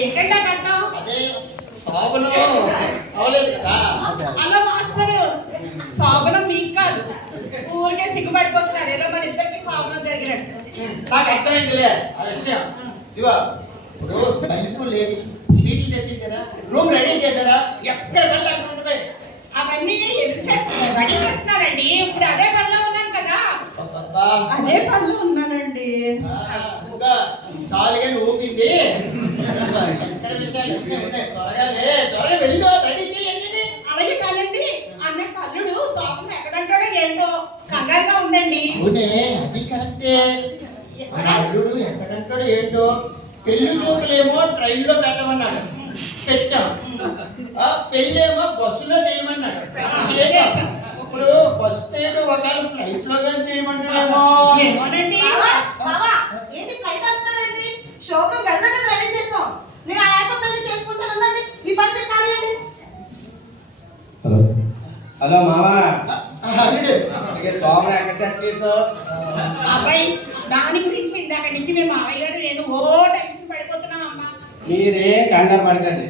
ఏంటంటే కట్నం అదే శోభనం అవలేదు కదా. అలా మాస్టరు శోభనం మీకు కాదు, ఊరికే సిగ్గుపడిపోతున్నారు ఏదో మన ఇద్దరికి శోభనం జరిగినట్టు. నాకు అర్థమైందిలే ఆ విషయం. ఇదిగో ఇప్పుడు బల్బు లేవి, స్వీట్లు తెప్పించారా, రూమ్ రెడీ చేశారా, ఎక్కడ వెళ్ళి అక్కడ ఉండిపోయి అవన్నీ ఎదురు చేస్తున్నారు, రెడీ చేస్తున్నారండి. ఇప్పుడు అదే పనిలో ఉన్నాను కదా. అబ్బబ్బా. అదే పనిలో ఉన్నానండి. ఇంకా చాలుగా ఊపింది. ఎక్కడ విషయాలు ఉన్నాయి, త్వరగా త్వరగా వెళ్ళి రెడీ చేయండి. అవన్నీ కాదండి, అన్నట్టు అల్లుడు శోభనం ఎక్కడంటాడో ఏంటో కంగారుగా ఉందండి. అవునే, అది కరెక్టే. మన అల్లుడు ఎక్కడంటాడో ఏంటో. పెళ్లి చూపులేమో ట్రైన్లో పెట్టమన్నాడు, పెట్టాం. పెళ్ళేమో బస్సులో చేయమన్నాడు, చేసాం. ఇప్పుడు ఫస్ట్ ఎయిడ్ ఒకవేళ ఫ్లైట్ లో కానీ చేయమంటాడేమో. ఏమోనండి. ఏంటి ఫ్లైట్ అంటున్నారండి? శోభనం గదిలో కదా రెడీ చేస్తాం. నేను ఆ ఏర్పాట్లన్నీ చేసుకుంటానండి. మీ పని మీరు కానివ్వండి. హలో హలో మామా, అల్లుడు శోభన ఎక్కడ సెట్ చేసావు? అబ్బాయి దాని గురించి ఇందాక నుంచి మేము మావయ్య గారు నేను ఓ టెన్షన్ పడిపోతున్నాం అమ్మా. మీరేం కంగారు పడకండి.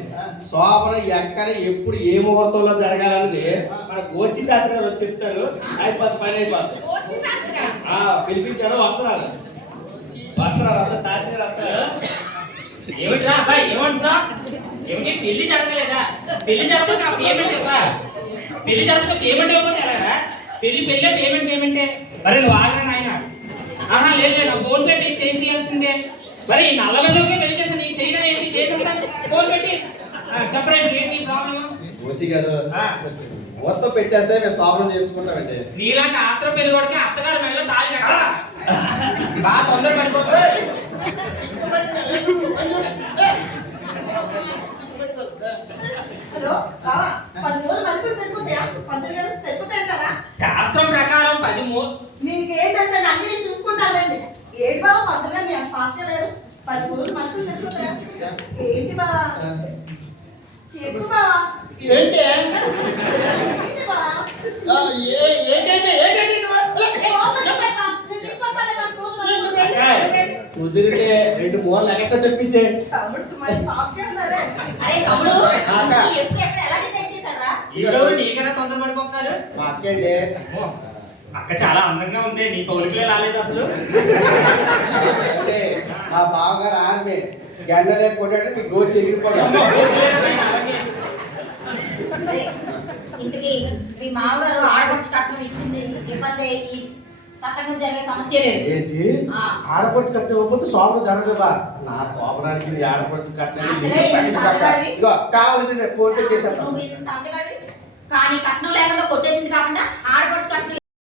శోభన ఎక్కడ ఎప్పుడు ఏ ముహూర్తంలో జరగాలన్నది మన గోచి శాస్త్రి గారు వచ్చి చెప్తారు. అయిపోతుంది, పని అయిపోతుంది. పిలిపించాడు, వస్తున్నారు వస్తారు శాస్త్రి గారు వస్తారు. ఏమిట్రా అబ్బాయి, ఏమంటున్నా? ఏమిటి పెళ్లి జరగలేదా? పెళ్లి జరగకపోతే ఆ పేమెంట్ ఇవ్వరా? పెళ్లి జరగకపోతే పేమెంట్ ఇవ్వకపోతే ఎలాగా? పెళ్లి పేమెంటే. మరి నువ్వు ఆగరా నాయన. ఆహా లేదు, నా ఫోన్ పెట్టి చేయాల్సిందే. మరి ఈ నల్లగలోకే పెళ్లి చేస్తా, నీకు చేయడం ఏంటి? చేసేస్తా ఫోన్ పెట్టి చెప్పరా, ఏంటి ప్రాబ్లమ్? గోచి గారు ముహూర్తం పెట్టేస్తే మేము శోభనం చేసుకుంటామండి. నీలాంటి ఆత్ర పెళ్లి కొడితే అత్తగారు మెడలో తాళి కట్టాలా? బాగా తొందర పడిపోతుంది. హలో బావా, 10 రోజులు మలుపులు సరిపోతాయా? 10 రోజులు సరిపోతాయంటారా? శాస్త్రం ప్రకారం 10 మీకేం తెలుసండి, అన్ని నేను చూసుకుంటానండి. ఏంటి బావా 10 రోజులు నేను ఫాస్ట్ లేరు? 10 రోజులు మలుపులు సరిపోతాయా? ఏంటి బావా చెప్పు బావా. ఏంటి ఏంటి బావా? ఏంటంటే కుదిరితే 2 మూరలు ఎక్కడ తెప్పించే. తమ్ముడు మరి ఫాస్ట్ ఉన్నాడే. అరే తమ్ముడు, అక్క. ఎప్పుడు ఎక్కడ ఎలా డిసైడ్ చేశారా? ఈడో నీకైనా తొందర పడిపోతారు. మా అక్కండి. అక్క చాలా అందంగా ఉంది, నీ కోరికలే రాలేదు అసలు. మా బావగారు ఆర్మీ గండలే కొట్టాడు, మీ గోచి ఎగిరిపోతాడు. ఇంతకీ మీ మామగారు ఆడపడుచు కట్నం ఇచ్చింది ఇబ్బంది, ఈ కట్టడం జరిగే సమస్య లేదు. ఏంటి ఆడపడుచు కట్టకపోతే శోభన జరగదా? నా శోభనానికి ఆడపడుచు కట్టాలి. కావాలంటే నేను ఫోన్ పే చేశాను. నువ్వు ఇంత అందగాడివి, కానీ కట్నం లేకుండా కొట్టేసింది కాకుండా